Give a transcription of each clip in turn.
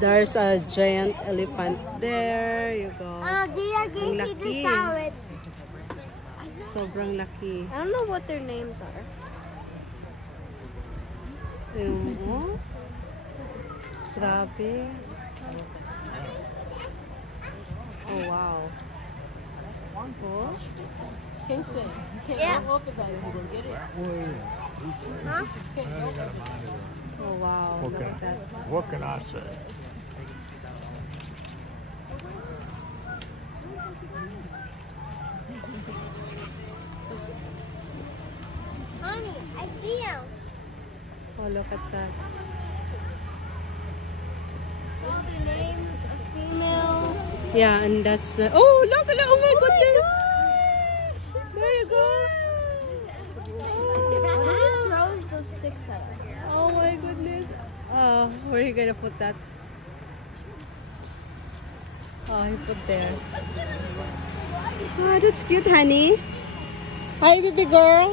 There's a giant elephant there. You go. Dia gave me the salad. Sobrang laki. I don't know what their names are. Grabe. Oh, wow. Oh. Kingston, you can't go over that if you don't get it. Huh? You can't go over that. Oh, wow. Look at that. What can I say? Honey, I see him. Oh, look at that. So the name's a female. Yeah, and that's the... Oh, look! Oh, my goodness! There you go. Who throws those sticks at us? Oh, my goodness. Where are you gonna put that? Oh, he put there. Oh, that's cute, honey. Hi, baby girl.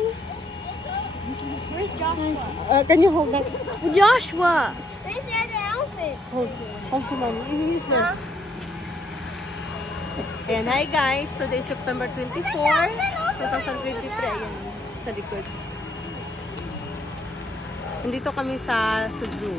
Where's Joshua? Can you hold that? Joshua! Where's the other outfit? Hold on. He's there. Ayan, hi guys. Today is September 24, 2023. Ayan, sa likod. Nandito kami sa zoo.